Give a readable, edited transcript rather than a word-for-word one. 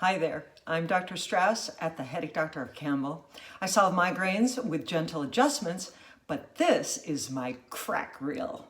Hi there, I'm Dr. Strauss at the Headache Doctor of Campbell. I solve migraines with gentle adjustments, but this is my crack reel.